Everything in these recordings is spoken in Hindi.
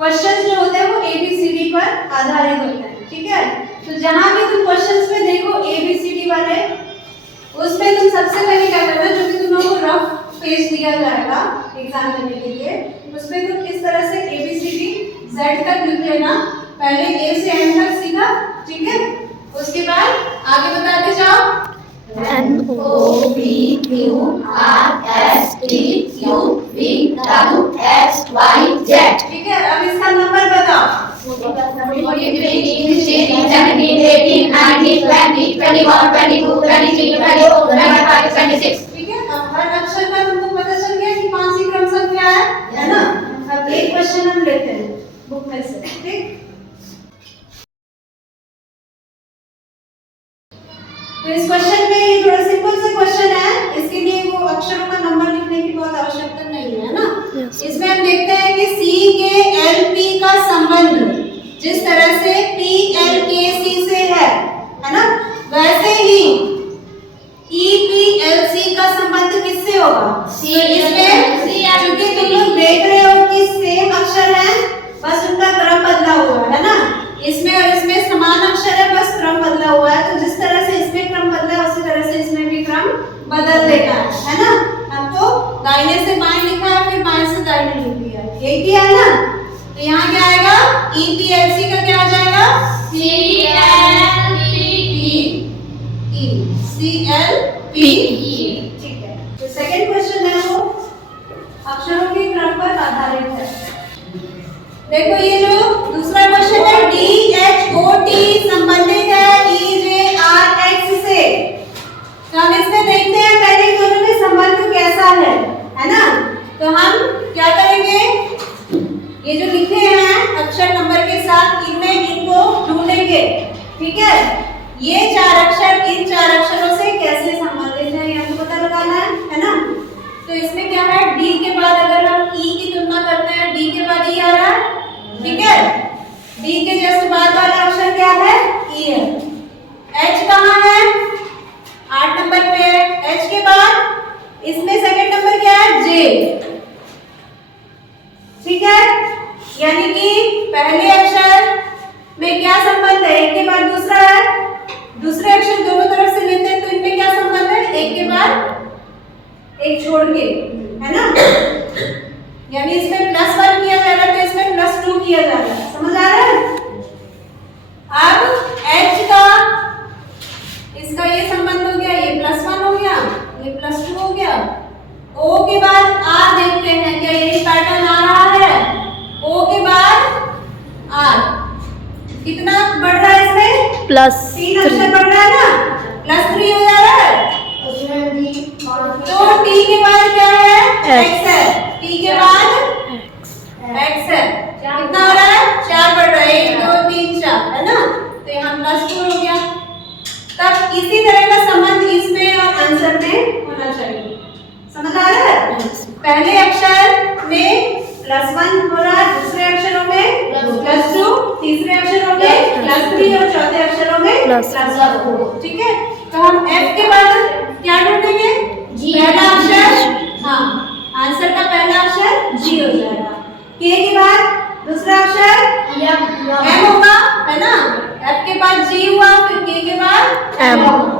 क्वेश्चंस जो होते हैं वो ABCD पर आधारित होते हैं, ठीक है। तो जहां भी तुम क्वेश्चंस में देखो ABCD वाले, उसमें तुम सबसे पहले क्या करना, जो कि तुम लोगों को रफ पेज दिया जाएगा एग्जाम देने के लिए, उसमें तुम किस तरह से ABCD Z तक लिख लेना, पहले A से M तक सीधा, ठीक है। उसके बाद आगे बताते जाओ, NOPQRSTUVWXYZ। ठीक है। अब इसका नंबर बताओ, 14, 15, 16, 17, 18, 19, 20, 21, 22, 23, 24, 25, 26। ठीक है। अब हर अक्षर का तुमको पता चल गया कि कौन सी क्रम संख्या है ना। अब एक क्वेश्चन हम लेते हैं बुक में से, ठीक। तो इस क्वेश्चन में ये थोड़ा सिंपल सा क्वेश्चन है, इसके लिए वो अक्षरों का नंबर लिखने की बहुत आवश्यकता नहीं है ना। इसमें हम देखते हैं कि C के LP का संबंध जिस तरह से PL के C से है ना, वैसे ही EPLC का संबंध किससे होगा? इसमें क्योंकि तुम लोग देख रहे हो कि सेम अक्षर है, बस उनका क्रम बदला हुआ है ना। इसमें और इसमें समान अक्षर है, बस क्रम बदला हुआ है। तो जिस तरह से इसमें क्रम बदला है उसी तरह से इसमें भी क्रम बदल देना है ना। हमको दाहिने से बाएं लिखा है, फिर बाएं से दाहिने लिख दिया, ये किया है ना। तो यहाँ क्या आएगा? EPLC का क्या आ जाएगा? CLPE, ठीक है। तो सेकंड क्वेश्चन है वो अक्षरों के क्रम पर आधारित है। देखो ये जो दूसरा क्वेश्चन है DHOT संबंधित है EJRX से। तो हम इसमें देखते हैं पहले दोनों में संबंध कैसा है ना। तो हम क्या करेंगे, ये जो लिखे हैं अक्षर नंबर के साथ, इनमें इनको ढूंढेंगे, ठीक है। ये चार अक्षर इन चार अक्षरों से कैसे संबंधित है, ये हमको पता लगाना है ना। तो इसमें क्या है, D के बाद अगर हम E की तुलना करते हैं, D के बाद E आ रहा है, ठीक है। D के जस्ट बाद वाला अक्षर क्या है? E है। H कहाँ है? 8 नंबर पे है। H के बाद इसमें सेकंड नंबर क्या है? J, ठीक है। यानी कि पहले अक्षर में क्या संबंध है? एक के बाद दूसरा है, दूसरे अक्षर दोनों तरफ से लेते हैं तो इनमें क्या संबंध है? एक के बाद एक छोड़ के, है ना। यानी इसमें +1 किया जा रहा है तो इसमें +2 किया जा रहा है, समझ आ रहा है। अब H का इसका ये संबंध हो गया, ये +1 हो गया, ये +2 हो गया। O के बाद R देखते हैं, क्या यही पैटर्न आ रहा है? O के बाद R कितना बढ़ रहा है इसमें? +3 अक्षर बढ़ रहा है ना, +3 हो जा रहा है। तो T के बाद क्या है? X है। T के बाद X है। कितना हो रहा है? 4 बढ़ रहा है, 1 2 3 4, है ना। तो यहाँ +4 हो गया। तब इसी तरह का संबंध इसमें और आंसर में होना चाहिए, समझ आ रहा है। पहले अक्षर में +1 हो रहा है, दूसरे अक्षरों में +2, तीसरे अक्षरों में +3 और चौथे अक्षरों में +4, ठीक है। तो हम F के बाद क्या ढूंढेंगे? पहला अक्षर, हाँ, आंसर का पहला अक्षर G हो जाएगा। K के बाद दूसरा अक्षर M होगा, है ना। F के बाद G हुआ, फिर K के बाद M होगा।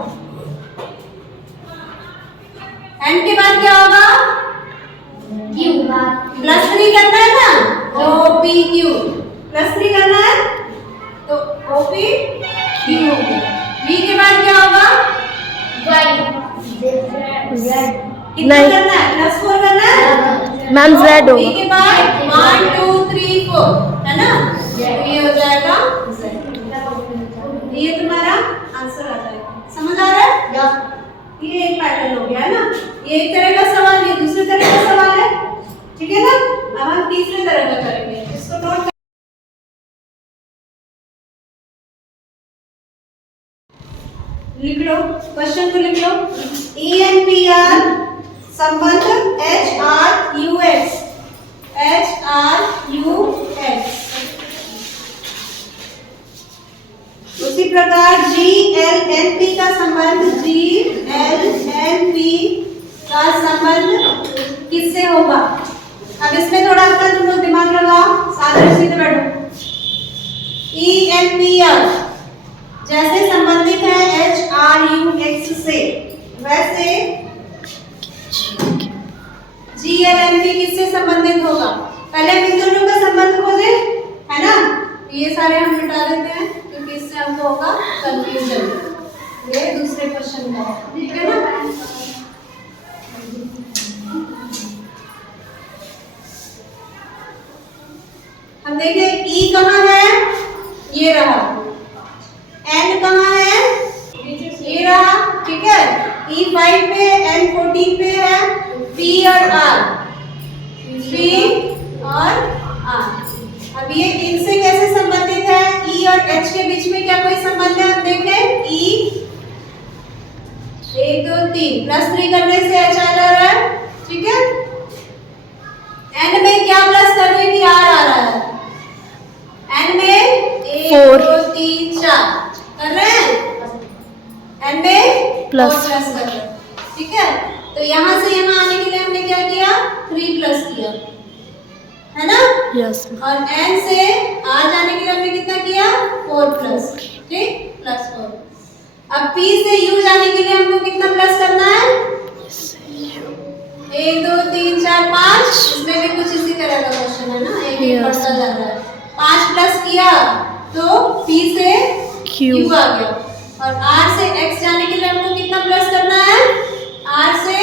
N के बाद क्या होगा? +3 करना है ना, तो OPQ +3 करना है तो OPQ हो गया। V के बाद क्या होगा? कितना करना है? +4 करना है मैम, Z होगा। V के बाद 1 2 3 4, है ना। तो ये हो जाएगा Z। ये तुम्हारा आंसर आ जाएगा, समझ आ रहा है। ये एक पैटर्न हो गया है ना। ये एक तरह का सवाल, ये दूसरे तरह का सवाल है, ठीक है ना। अब हम तीसरे तरह का करेंगे, इसको नोट लिख लो, क्वेश्चन को लिख लो। ENPR संबंध HRUX, HRUX। उसी प्रकार GLNP का संबंध, GLNP का संबंध किससे होगा? अब इसमें थोड़ा अपना तुम लोग दिमाग लगाओ, सारे सीधे बैठो। ई एन पी आर जैसे संबंधित है एच आर यू एक्स से, वैसे जी एल एन पी किससे संबंधित होगा? पहले हम इन दोनों का संबंध खोजे, है ना? ये सारे हम मिटा देते हैं क्योंकि इससे हमको होगा कंफ्यूजन। ये दूसरे क्वेश्चन का, ठीक है ना? हम देखें ई कहाँ है? ये रहा। एन कहाँ है? ये रहा, ठीक है? ई 5 पे, एन 14 पे है। पी और आर, पी और आर। अब ये इनसे कैसे संबंधित है? ई और एच के बीच में क्या कोई संबंध है? हम देखें ई 1 2 3 +3 करने से एच आ रहा है, ठीक है? एन में क्या प्लस करने की आर आ रहा है? एन में 1 2 3 4 कर रहे हैं, एन में प्लस कर रहे हैं, ठीक है? तो यहाँ से यहाँ आने के लिए हमने क्या किया? 3 प्लस किया, है ना? यस। और एन से आर जाने के लिए हमने कितना किया? 4 प्लस, ठीक? +4। अब पी से यू जाने के लिए हमको कितना प्लस करना है? 1 2 3 4 5। इसमें भी कुछ इसी तरह का क्वेश्चन है ना, एक एक बढ़ता जा रहा है। 5 प्लस किया तो पी से क्यू आ गया। और आर से एक्स जाने के लिए हमको कितना प्लस करना है? आर से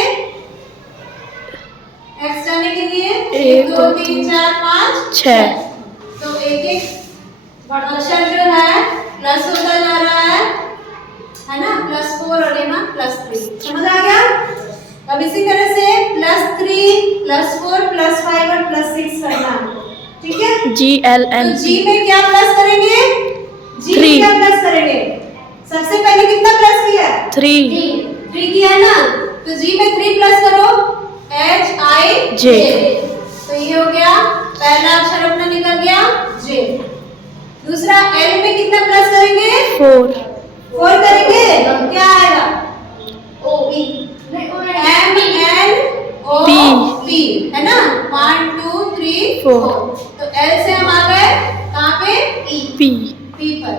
एक्स जाने के लिए 1 2 3 4 5 6। तो एक एक अक्षर जो है प्लस होता जा रहा है ना? +4 और यहाँ +3। समझ आ गया? अब इसी तरह से +3 +4 +5 और +6 करना है, ठीक है? जी एल एन तो जी में क्या प्लस करेंगे? जी में क्या प्लस करेंगे? सबसे पहले कितना प्लस किया? 3 किया है ना? तो जी में 3 प्लस करो, एच आई जे। तो ये हो गया, पहला अक्षर अपना निकल गया जे। दूसरा एल में कितना प्लस करेंगे? 4 करेंगे, क्या आएगा? O P, M N O P, है ना? 1 2 3 4। तो एल से हम आ गए कहाँ पे? पी, पी पर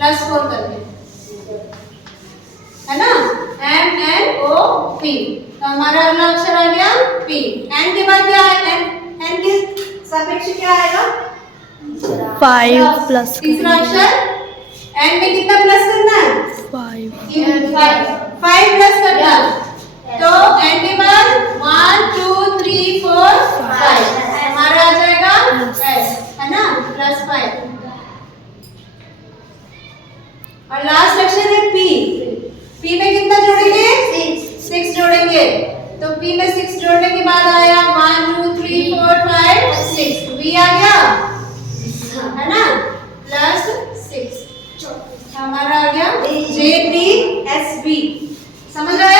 +4 करके, है ना? M N O P. तो हमारा अगला अक्षर आ गया पी। एन के बाद क्या है? एन के सापेक्ष क्या आएगा? 5 प्लस तीसरा अक्षर एन में कितना प्लस करना है? 5 प्लस करना। तो एन के बाद 1 2 3 4 5 हमारा आ जाएगा एस, है ना? +5। और लास्ट अक्षर है पी। पी में कितना जोड़ेंगे? 6 जोड़ेंगे। तो पी में 6 जोड़ने के बाद आया 1 2 3 4 5 6। बी आ गया, है ना? +6 हमारा आ गया जे बी एस बी। समझ आया?